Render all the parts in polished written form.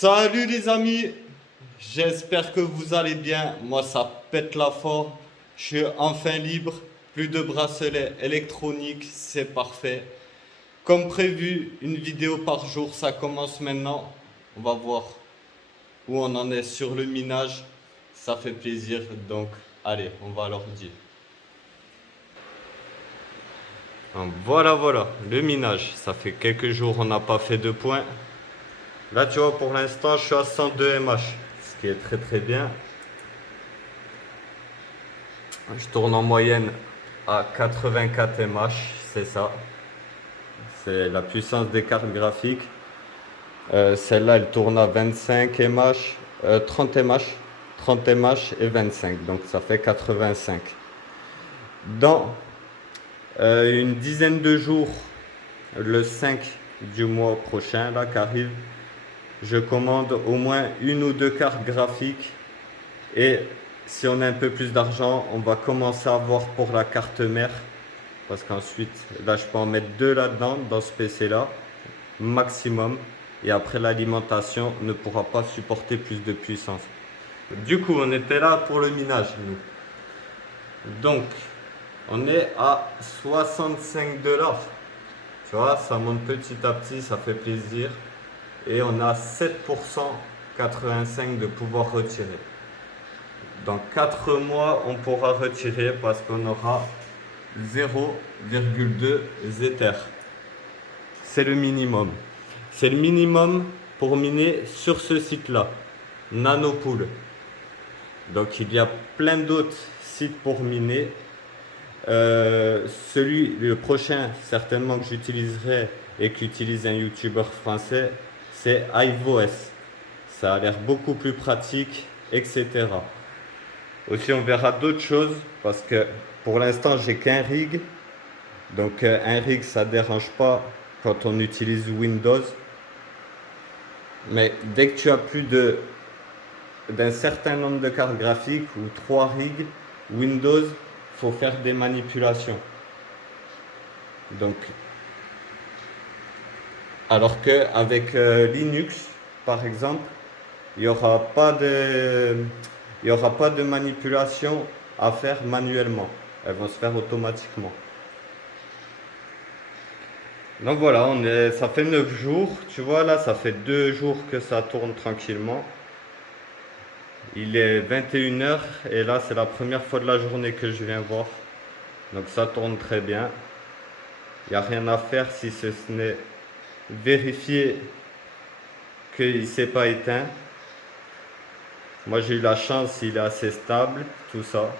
Salut les amis, j'espère que vous allez bien. Moi ça pète la forme, je suis enfin libre, plus de bracelets électroniques, c'est parfait. Comme prévu, une vidéo par jour, ça commence maintenant. On va voir où on en est sur le minage, ça fait plaisir, donc allez, on va leur dire. Voilà, le minage, ça fait quelques jours on n'a pas fait de points. Là, tu vois, pour l'instant, je suis à 102 mH, ce qui est très bien. Je tourne en moyenne à 84 mH, c'est ça. C'est la puissance des cartes graphiques. Celle-là, elle tourne à 25 mH, 30 mH, 30 mH et 25, donc ça fait 85. Dans une dizaine de jours, le 5 du mois prochain, là, qui arrive, je commande au moins une ou deux cartes graphiques. Et si on a un peu plus d'argent, on va commencer à voir pour la carte mère. Parce qu'ensuite, là, je peux en mettre deux là-dedans, dans ce PC-là, maximum. Et après, l'alimentation ne pourra pas supporter plus de puissance. Du coup, on était là pour le minage, nous. Donc, on est à 65 $. Tu vois, ça monte petit à petit, ça fait plaisir. Et on a 7% 85 de pouvoir retirer. Dans 4 mois, on pourra retirer parce qu'on aura 0,2 Ether. C'est le minimum. C'est le minimum pour miner sur ce site-là, Nanopool. Donc il y a plein d'autres sites pour miner. Le prochain, certainement que j'utiliserai et qu'utilise un YouTuber français, c'est iVOS. Ça a l'air beaucoup plus pratique, etc. Aussi, on verra d'autres choses parce que pour l'instant, j'ai qu'un rig. Donc, un rig, ça ne dérange pas quand on utilise Windows. Mais dès que tu as plus d'un certain nombre de cartes graphiques ou 3 rigs, Windows, faut faire des manipulations. Donc, alors qu'avec Linux, par exemple, il n'y aura pas de manipulation à faire manuellement. Elles vont se faire automatiquement. Donc voilà, ça fait 9 jours. Tu vois là, ça fait 2 jours que ça tourne tranquillement. Il est 21 h et là, c'est la première fois de la journée que je viens voir. Donc ça tourne très bien. Il n'y a rien à faire si ce n'est vérifier qu'il ne s'est pas éteint. Moi, j'ai eu la chance, il est assez stable, tout ça.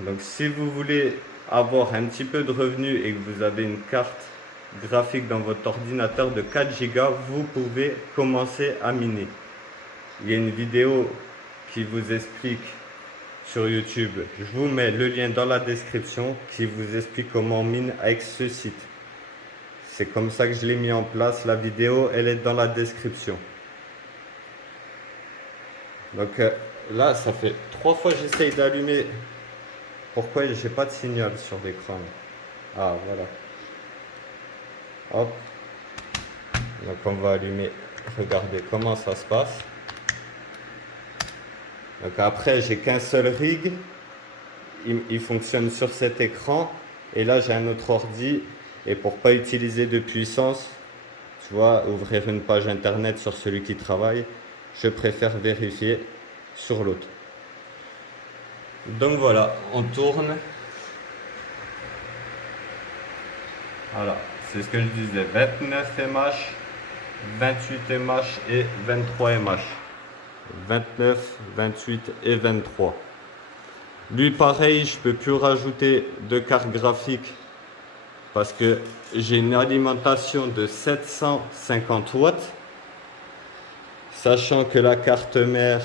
Donc si vous voulez avoir un petit peu de revenus et que vous avez une carte graphique dans votre ordinateur de 4 Go, vous pouvez commencer à miner. Il y a une vidéo qui vous explique sur YouTube. Je vous mets le lien dans la description qui vous explique comment on mine avec ce site. C'est comme ça que je l'ai mis en place. La vidéo, elle est dans la description. Donc là, ça fait 3 fois que j'essaye d'allumer. Pourquoi j'ai pas de signal sur l'écran? Ah, voilà. Hop. Donc on va allumer. Regardez comment ça se passe. Donc après, j'ai qu'un seul rig. Il fonctionne sur cet écran. Et là, j'ai un autre ordi. Et pour pas utiliser de puissance, tu vois, ouvrir une page internet sur celui qui travaille, je préfère vérifier sur l'autre. Donc voilà, on tourne. Voilà, c'est ce que je disais, 29 mH, 28 mH et 23 mH. 29, 28 et 23. Lui pareil, je peux plus rajouter de carte graphique parce que j'ai une alimentation de 750 watts. Sachant que la carte mère,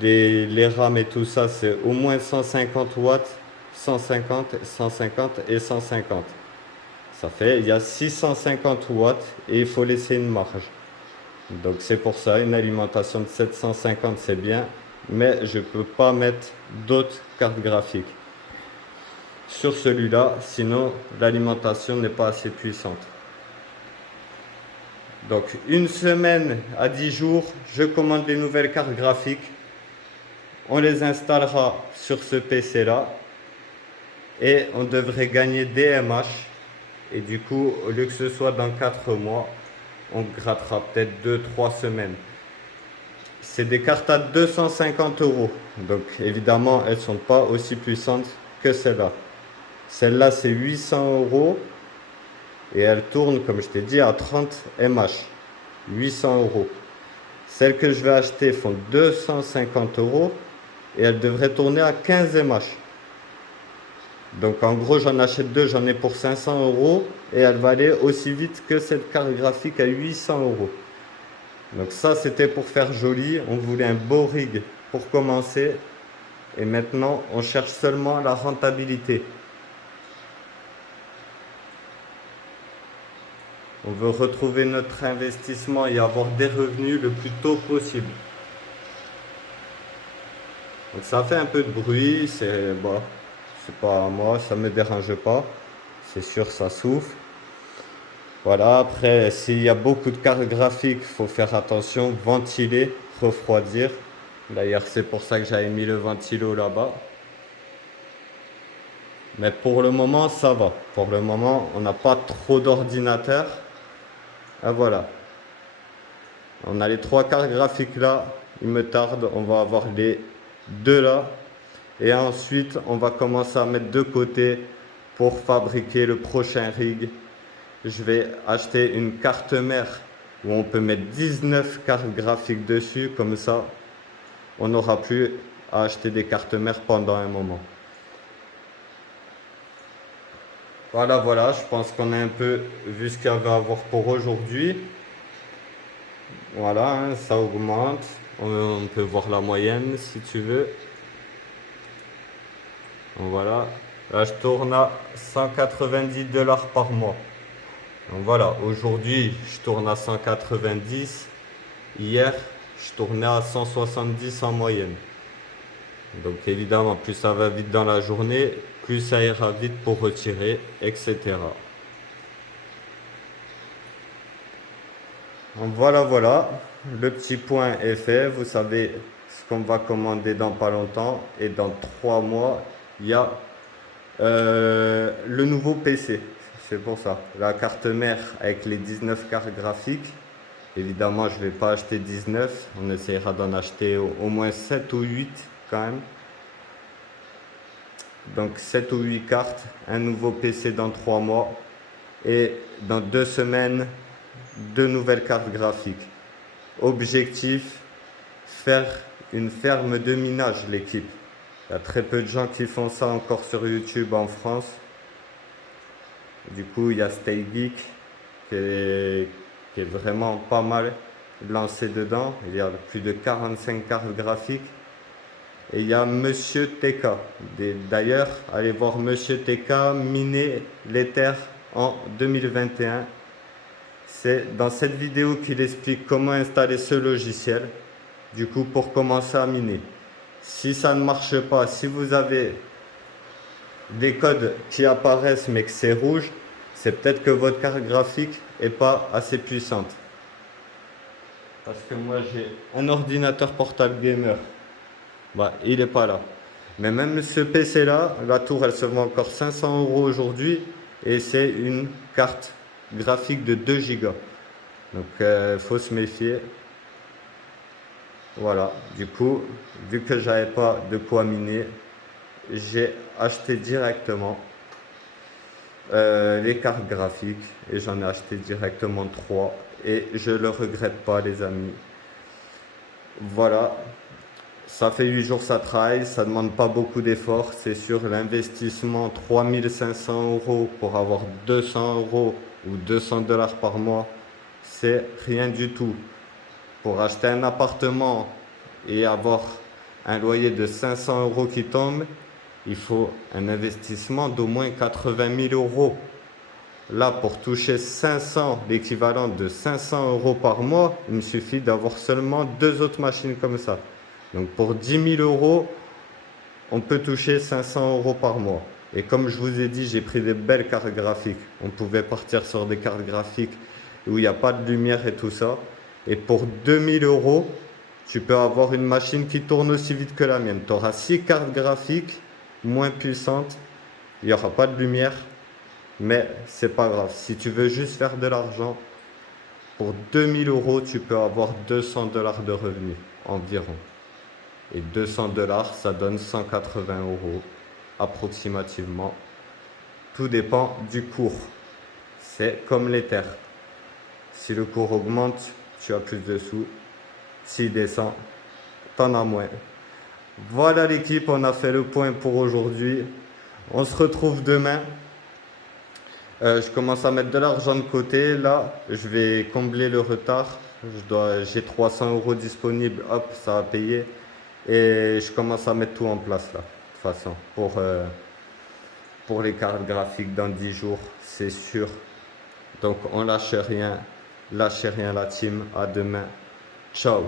les RAM et tout ça, c'est au moins 150 watts, 150, 150 et 150. Ça fait, il y a 650 watts et il faut laisser une marge. Donc c'est pour ça, une alimentation de 750 c'est bien, mais je ne peux pas mettre d'autres cartes graphiques sur celui-là, sinon l'alimentation n'est pas assez puissante. Donc une semaine à 10 jours, je commande les nouvelles cartes graphiques. On les installera sur ce PC là. Et on devrait gagner des MH. Et du coup, au lieu que ce soit dans 4 mois, on grattera peut-être 2-3 semaines. C'est des cartes à 250 €. Donc évidemment, elles ne sont pas aussi puissantes que celle-là. Celle-là, c'est 800 € et elle tourne, comme je t'ai dit, à 30 mH. 800 €. Celles que je vais acheter font 250 € et elles devraient tourner à 15 mH. Donc en gros, j'en achète deux, j'en ai pour 500 € et elle va aller aussi vite que cette carte graphique à 800 €. Donc ça, c'était pour faire joli. On voulait un beau rig pour commencer. Et maintenant, on cherche seulement la rentabilité. On veut retrouver notre investissement et avoir des revenus le plus tôt possible. Donc ça fait un peu de bruit, c'est pas moi, ça me dérange pas. C'est sûr, ça souffle. Voilà, après, s'il y a beaucoup de cartes graphiques, il faut faire attention, ventiler, refroidir. D'ailleurs, c'est pour ça que j'avais mis le ventilo là-bas. Mais pour le moment, ça va. Pour le moment, on n'a pas trop d'ordinateurs. Ah voilà. On a les 3 cartes graphiques là. Il me tarde. On va avoir les 2 là. Et ensuite, on va commencer à mettre de côté pour fabriquer le prochain rig. Je vais acheter une carte mère où on peut mettre 19 cartes graphiques dessus. Comme ça, on n'aura plus à acheter des cartes mères pendant un moment. Voilà, je pense qu'on a un peu vu ce qu'il y avait à voir pour aujourd'hui. Voilà, hein, ça augmente. On peut voir la moyenne si tu veux. Donc voilà, là je tourne à 190 $ par mois. Donc voilà, aujourd'hui je tourne à 190. Hier, je tournais à 170 en moyenne. Donc évidemment, plus ça va vite dans la journée, plus ça ira vite pour retirer, etc. Donc voilà, le petit point est fait. Vous savez ce qu'on va commander dans pas longtemps. Et dans 3 mois, il y a le nouveau PC. C'est pour ça. La carte mère avec les 19 cartes graphiques. Évidemment, je ne vais pas acheter 19. On essaiera d'en acheter au moins 7 ou 8 quand même. Donc 7 ou 8 cartes, un nouveau PC dans 3 mois et dans 2 semaines, 2 nouvelles cartes graphiques. Objectif, faire une ferme de minage, l'équipe. Il y a très peu de gens qui font ça encore sur YouTube en France. Du coup, il y a Stay Geek qui est vraiment pas mal lancé dedans. Il y a plus de 45 cartes graphiques. Et il y a Monsieur TK. D'ailleurs, allez voir Monsieur TK miner l'Ether en 2021. C'est dans cette vidéo qu'il explique comment installer ce logiciel. Du coup, pour commencer à miner. Si ça ne marche pas, si vous avez des codes qui apparaissent mais que c'est rouge, c'est peut-être que votre carte graphique n'est pas assez puissante. Parce que moi j'ai un ordinateur portable gamer. Il n'est pas là. Mais même ce PC là, la tour elle se vend encore 500 € aujourd'hui et c'est une carte graphique de 2 Go. Donc faut se méfier. Voilà, du coup, vu que j'avais pas de quoi miner, j'ai acheté directement les cartes graphiques et j'en ai acheté directement 3 et je le regrette pas les amis. Voilà. Ça fait 8 jours ça travaille, ça ne demande pas beaucoup d'efforts. C'est sur l'investissement 3500 € pour avoir 200 € ou 200 $ par mois. C'est rien du tout. Pour acheter un appartement et avoir un loyer de 500 € qui tombe, il faut un investissement d'au moins 80 000 €. Là, pour toucher 500, l'équivalent de 500 € par mois, il me suffit d'avoir seulement 2 autres machines comme ça. Donc pour 10 000 €, on peut toucher 500 € par mois. Et comme je vous ai dit, j'ai pris des belles cartes graphiques. On pouvait partir sur des cartes graphiques où il n'y a pas de lumière et tout ça. Et pour 2000 euros, tu peux avoir une machine qui tourne aussi vite que la mienne. Tu auras 6 cartes graphiques moins puissantes. Il n'y aura pas de lumière, mais c'est pas grave. Si tu veux juste faire de l'argent, pour 2000 euros, tu peux avoir 200 dollars de revenus environ. Et 200 dollars, ça donne 180 euros approximativement. Tout dépend du cours. C'est comme les terres. Si le cours augmente, tu as plus de sous. S'il descend, t'en as moins. Voilà l'équipe, on a fait le point pour aujourd'hui. On se retrouve demain. Je commence à mettre de l'argent de côté. Là, je vais combler le retard. J'ai 300 euros disponibles. Hop, ça va payer. Et je commence à mettre tout en place là. De toute façon, pour les cartes graphiques dans 10 jours, c'est sûr. Donc, on lâche rien. Lâchez rien la team. À demain. Ciao.